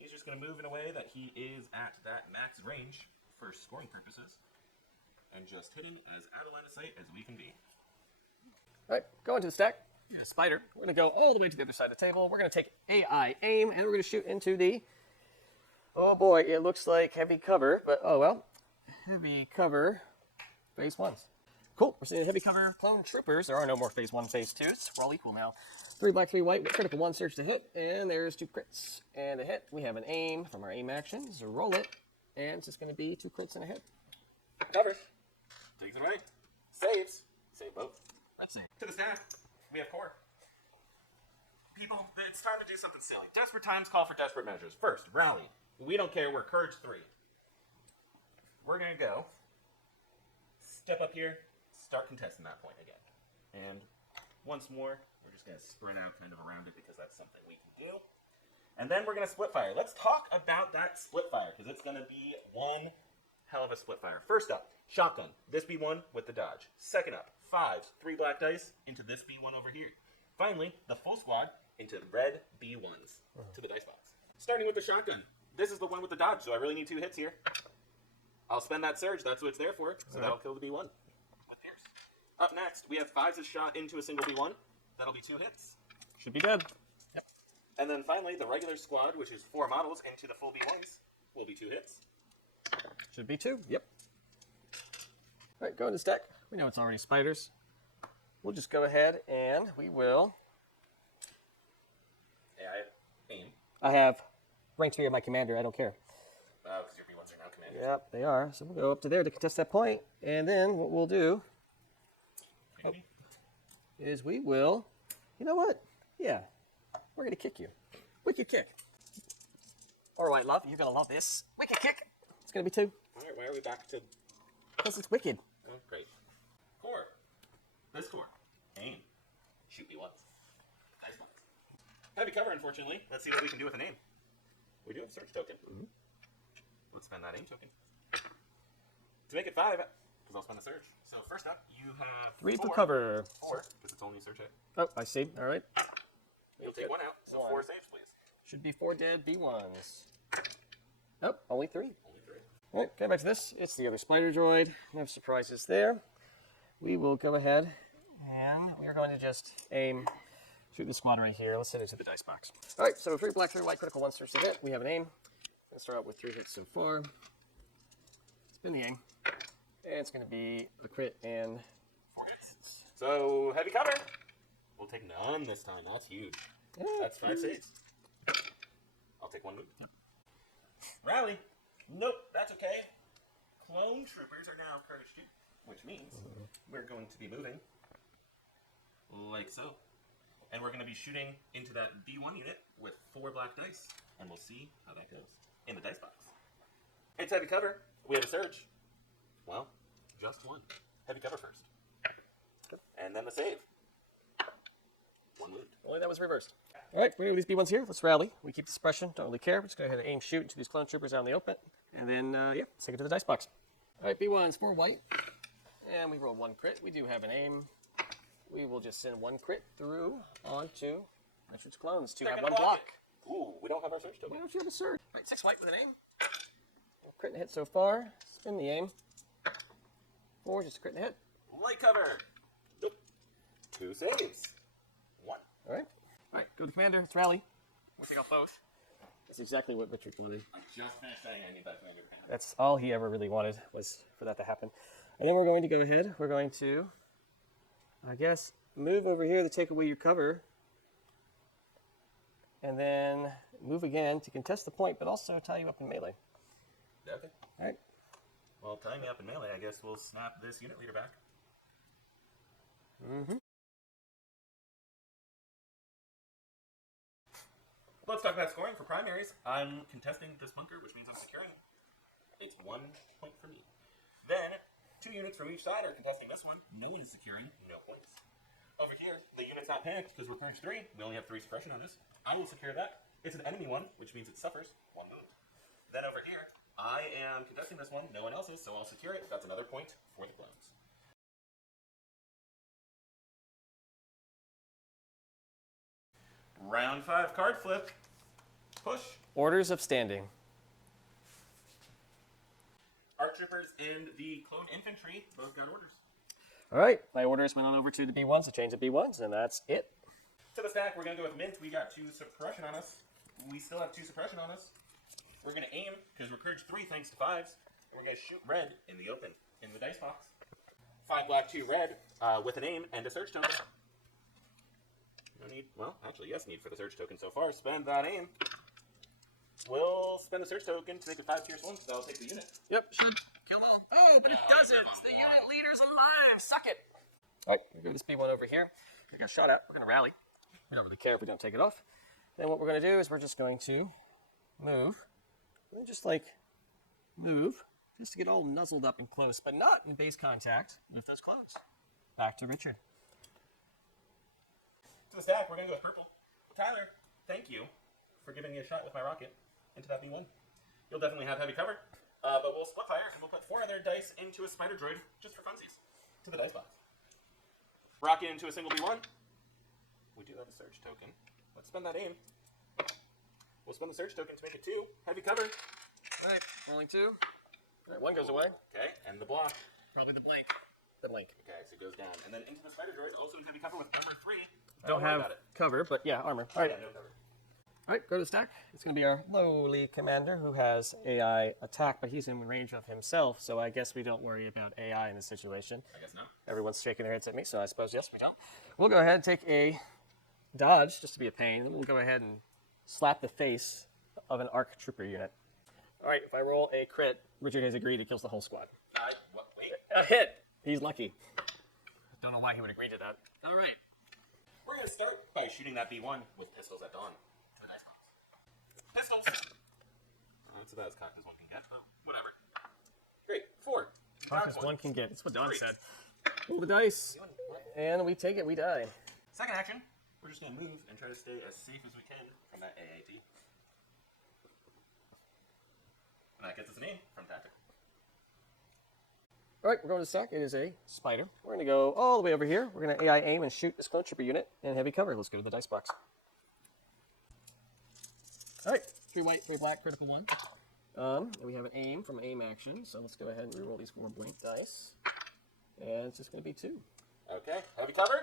he's just going to move in a way that he is at that max range for scoring purposes. And just hitting as out of line of sight as we can be. All right, go into the stack. Spider. We're going to go all the way to the other side of the table. We're going to take AI aim, and we're going to shoot into the... Oh boy, it looks like heavy cover, but oh well. Heavy cover, phase 1s. Cool, we're seeing heavy cover clone troopers. There are no more phase 1, phase 2s. We're all equal now. 3 black, 3 white, with critical 1, search to hit, and there's 2 crits. And a hit. We have an aim from our aim actions. Roll it, and it's just going to be 2 crits and a hit. Cover. Takes it away. Saves. Save both. Let's see. To the stack, we have core. People, it's time to do something silly. Desperate times call for desperate measures. First, rally. We don't care, we're courage 3. We're gonna go, step up here, start contesting that point again. And once more, we're just gonna spread out kind of around it because that's something we can do. And then we're gonna split fire. Let's talk about that split fire because it's gonna be one hell of a split fire. First up, shotgun. This B1 with the dodge. Second up, 5s, 3 black dice into this B1 over here. Finally, the full squad into red B1s to the dice box. Starting with the shotgun. This is the one with the dodge, so I really need 2 hits here. I'll spend that surge, that's what it's there for, so that'll kill the B1 with Pierce. Up next, we have 5s shot into a single B1. That'll be 2 hits. Should be dead. Yep. And then finally, the regular squad, which is 4 models into the full B1s, will be 2 hits. Should be 2. Yep. All right, go into stack. We know it's already spiders. We'll just go ahead and we will. Yeah, I have aim. I have rank 3 of my commander. I don't care. Oh, because your B1s are now commanders. Yep, they are. So we'll go up to there to contest that point, and then what we'll do is we will. You know what? Yeah, we're gonna kick you. Wicked kick. All right, love, you're gonna love this. Wicked kick. It's gonna be 2. All right, why are we back to... Because it's wicked. Oh, great. Core. This core. Aim. Shoot B1s. Nice ones. Heavy cover, unfortunately. Let's see what we can do with an aim. We do have a search token. Mm-hmm. Let's spend that aim token. To make it 5, because I'll spend the surge. So first up, you have 3 4, for cover. 4, because it's only a surge hit. Oh, I see. All right. You'll take 1 out, so 4 saves, please. Should be 4 dead B1s. Nope, only 3. Only 3. All right, going back to this. It's the other spider droid. No surprises there. We will go ahead and we are going to just aim, shoot the squad right here. Let's send it to the dice box. All right, so 3 black, 3 white, critical 1 search to hit. We have an aim. Let's start out with 3 hits so far. Spin the aim. And it's going to be the crit and 4 hits. So, heavy cover. We'll take none this time. That's huge. Yeah, that's 5 saves. I'll take 1 move. Yep. Rally. Nope, that's okay. Clone troopers are now courage 2, which means we're going to be moving like so. And we're going to be shooting into that B1 unit with 4 black dice. And we'll see how that goes in the dice box. It's heavy cover. We have a surge. Well, just 1. Heavy cover first. And then the save. 1 moved. Only that was reversed. All right, we're going to do these B1s here. Let's rally. We keep the suppression. Don't really care. We're just going to go ahead and aim shoot into these clone troopers out in the open. And then, yeah, let's take it to the dice box. All right, B1s, 4 white. And we rolled 1 crit. We do have an aim. We will just send 1 crit through onto Richard's clones to have 1 block. Ooh, we don't have our surge token. Why don't you have a surge? All right, 6 white with an aim. Crit and hit so far. Spin the aim. 4, just a crit and hit. Light cover. Nope. 2 saves. 1. All right. All right, go to commander. It's rally. We'll take off both. That's exactly what Richard wanted. I just finished saying I need that commander. That's all he ever really wanted, was for that to happen. And then we're going to go ahead. We're going to, I guess, move over here to take away your cover. And then move again to contest the point, but also tie you up in melee. Okay. All right. Well, tying me up in melee, I guess we'll snap this unit leader back. Mm-hmm. Let's talk about scoring for primaries. I'm contesting this bunker, which means I'm securing. It's 1 point for me. Then, 2 units from each side are contesting this one. No one is securing. No points. Over here, the unit's not panicked because we're panicked 3. We only have 3 suppression on this. I will secure that. It's an enemy one, which means it suffers 1 move. Then over here, I am contesting this one. No one else is, so I'll secure it. That's another point for the clones. Round 5 card flip. Push. Orders of standing. Art troopers and the clone infantry both got orders. All right. My orders went on over to the B1s, to change the B1s, and that's it. To the stack, we're going to go with Mint. We got 2 suppression on us. We still have 2 suppression on us. We're going to aim, because we're courage 3 thanks to 5s. We're going to shoot red in the open, in the dice box. 5 black, 2 red, with an aim and a search token. No need, well, actually, yes need for the search token so far. Spend that aim. We'll spend a search token to make a 5 Pierce 1, so that'll take the unit. Yep, should kill them all. Oh, but it doesn't. The unit leader's alive. Suck it. All right, we're going to this B1 over here. We got shot at. We're going to rally. We don't really care if we don't take it off. Then what we're going to do is we're just going to move. And just like move, just to get all nuzzled up and close, but not in base contact with those clones. Back to Richard. To the stack, we're going to go with purple. Tyler, thank you for giving me a shot with my rocket into that B1. You'll definitely have heavy cover, but we'll split fire and we'll put 4 other dice into a spider droid just for funsies. To the dice box. Rocket into a single B1. We do have a surge token. Let's spend that aim. We'll spend the surge token to make it 2. Heavy cover. All right, rolling 2. All right, 1 goes away. Okay, and the block. Probably the blank. The blank. Okay, so it goes down. And then into the spider droid, also in heavy cover with armor 3. Don't have cover, but yeah, armor. All right. Yeah, no cover. All right, go to the stack. It's going to be our lowly commander who has AI attack, but he's in range of himself, so I guess we don't worry about AI in this situation. I guess not. Everyone's shaking their heads at me, so I suppose, yes, we don't. We'll go ahead and take a dodge, just to be a pain, then we'll go ahead and slap the face of an ARC trooper unit. All right, if I roll a crit, Richard has agreed it kills the whole squad. Wait. A hit! He's lucky. Don't know why he would agree to that. All right. We're going to start by shooting that B1 with pistols at dawn. To the dice box. Pistols! That's about as cocked as one can get. Oh, whatever. Great. 4. Cocked as one can get. That's what Don said. Roll the dice. And we take it, we die. Second action, we're just going to move and try to stay as safe as we can from that AAT. And that gets us an aim from tactical. All right, we're going to the stack. It is a spider. We're going to go all the way over here. We're going to AI aim and shoot this clone trooper unit in heavy cover. Let's go to the dice box. All right, 3 white, 3 black, critical 1. And we have an aim from aim action, so let's go ahead and reroll these 4 blank dice. And it's just going to be 2. Okay, heavy cover?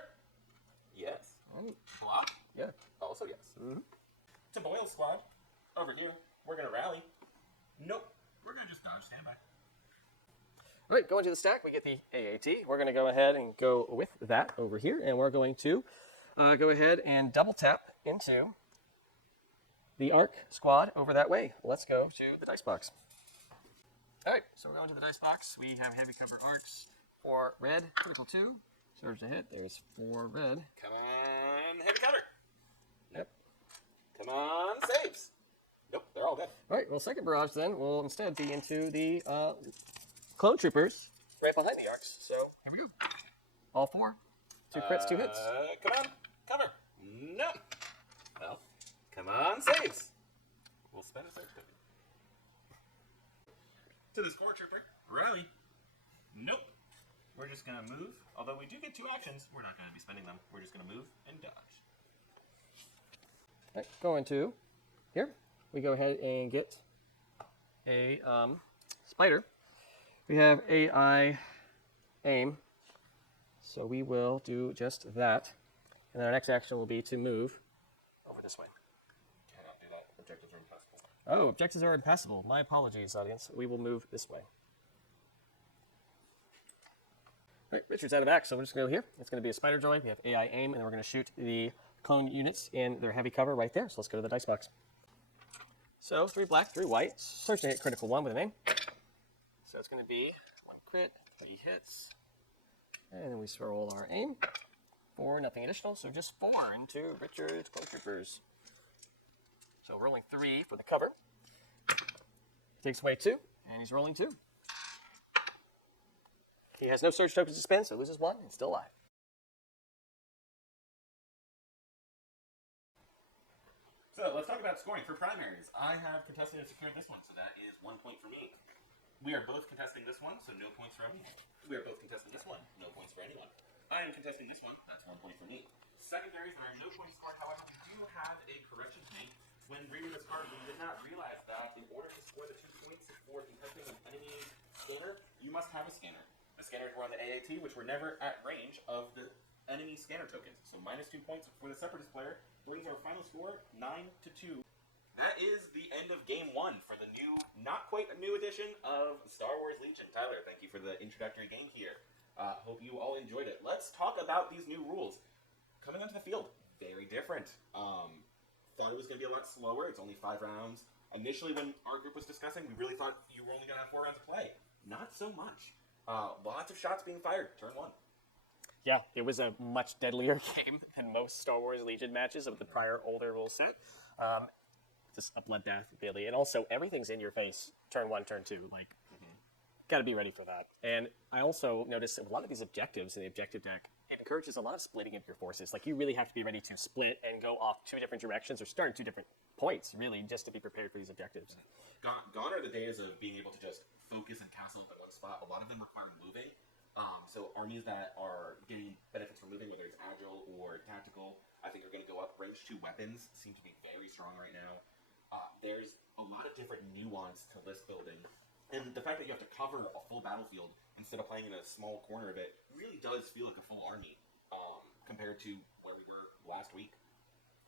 Yes. And Block? yeah. Also yes. To Boyle's squad, over here, we're going to rally. Nope. We're going to just dodge standby. All right, going to the stack, we get the AAT. We're going to go ahead and go with that over here, and we're going to go ahead and double tap into the ARC squad over that way. Let's go to the dice box. All right, so we're going to the dice box. We have heavy cover ARCs for red, critical 2. Surge to hit. There's 4 red. Come on, heavy cover. Yep. Come on, saves. Nope, they're all dead. All right, well, second barrage then will instead be into the clone troopers right behind the ARCs. So here we go. All 4. 2 crits, 2 hits. Come on, cover. Nope. Well, come on, saves. We'll spend a search token. To this 4 trooper, rally. Nope. We're just going to move. Although we do get 2 actions, we're not going to be spending them. We're just going to move and dodge. All right, going to here. We go ahead and get a spider. We have AI aim, so we will do just that. And then our next action will be to move over this way. Cannot do that. Objectives are impossible. Oh, objectives are impassable. My apologies, audience. We will move this way. All right, Richard's out of axe, so we're just going to go here. It's going to be a spider droid. We have AI aim, and then we're going to shoot the clone units in their heavy cover right there. So let's go to the dice box. So 3 black, 3 white. Search to hit critical 1 with an aim. So it's going to be 1 crit, 3 hits. And then we roll our aim. 4, nothing additional, so just 4 into Richard's clone troopers. So rolling 3 for the cover. Takes away 2, and he's rolling 2. He has no surge tokens to spend, so loses 1 and still alive. So let's talk about scoring for primaries. I have contested and secured this one, so that is 1 point for me. We are both contesting this one, so no points for anyone. We are both contesting this one, no points for anyone. I am contesting this one, that's 1 point for me. Secondaries, there are no points scored, however, we do have a correction to make. When reading this card, we did not realize that in order to score the 2 points for contesting an enemy scanner, you must have a scanner. The scanners were on the AAT, which were never at range of the enemy scanner tokens. So minus 2 points for the Separatist player brings our final score 9-2. That is the end of game 1 for the new, not quite a new edition of Star Wars Legion. Tyler, thank you for the introductory game here. Hope you all enjoyed it. Let's talk about these new rules. Coming onto the field, very different. Thought it was going to be a lot slower. It's only 5 rounds. Initially, when our group was discussing, we really thought you were only going to have 4 rounds of play. Not so much. Lots of shots being fired. Turn 1. Yeah, it was a much deadlier game than most Star Wars Legion matches of the prior older rule set. Just a bloodbath, really. And also, everything's in your face, turn 1, turn 2. Like, got to be ready for that. And I also noticed that a lot of these objectives in the objective deck, it encourages a lot of splitting of your forces. Like, you really have to be ready to split and go off 2 different directions or start in 2 different points, really, just to be prepared for these objectives. Gone are the days of being able to just focus and castle at one spot. A lot of them require moving. So armies that are getting benefits from moving, whether it's agile or tactical, I think are going to go up. Range 2 weapons seem to be very strong right now. There's a lot of different nuance to list building. And the fact that you have to cover a full battlefield instead of playing in a small corner of it really does feel like a full army compared to where we were last week.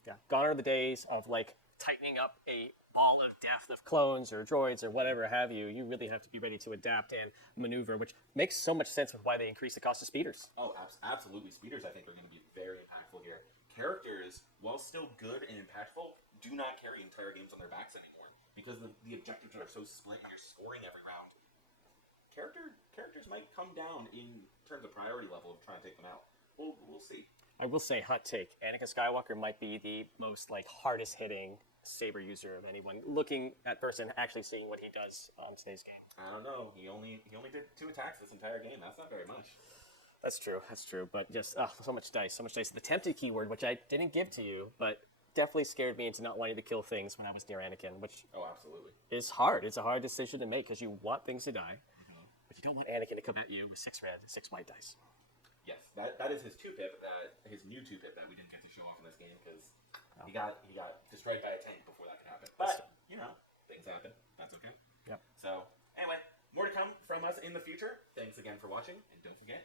Yeah, gone are the days of, like, tightening up a ball of death of clones or droids or whatever have you. You really have to be ready to adapt and maneuver, which makes so much sense with why they increase the cost of speeders. Oh, absolutely. Speeders, I think, are going to be very impactful here. Characters, while still good and impactful, do not carry entire games on their backs anymore because the objectives are so split and you're scoring every round. Characters might come down in terms of priority level of trying to take them out. We'll see. I will say, hot take, Anakin Skywalker might be the most, like, hardest hitting saber user of anyone. Looking at first and actually seeing what he does on today's game. I don't know. He only did 2 attacks this entire game. That's not very much. That's true. But just so much dice. The tempted keyword, which I didn't give to you, but definitely scared me into not wanting to kill things when I was near Anakin, which absolutely is hard. It's a hard decision to make because you want things to die, but you don't want Anakin to come at you with 6 red, 6 white dice. Yes, that is his 2-pip, his new 2-pip that we didn't get to show off in this game because he got destroyed by a tank before that could happen. But, things happen. That's okay. Yep. So, anyway, more to come from us in the future. Thanks again for watching, and don't forget,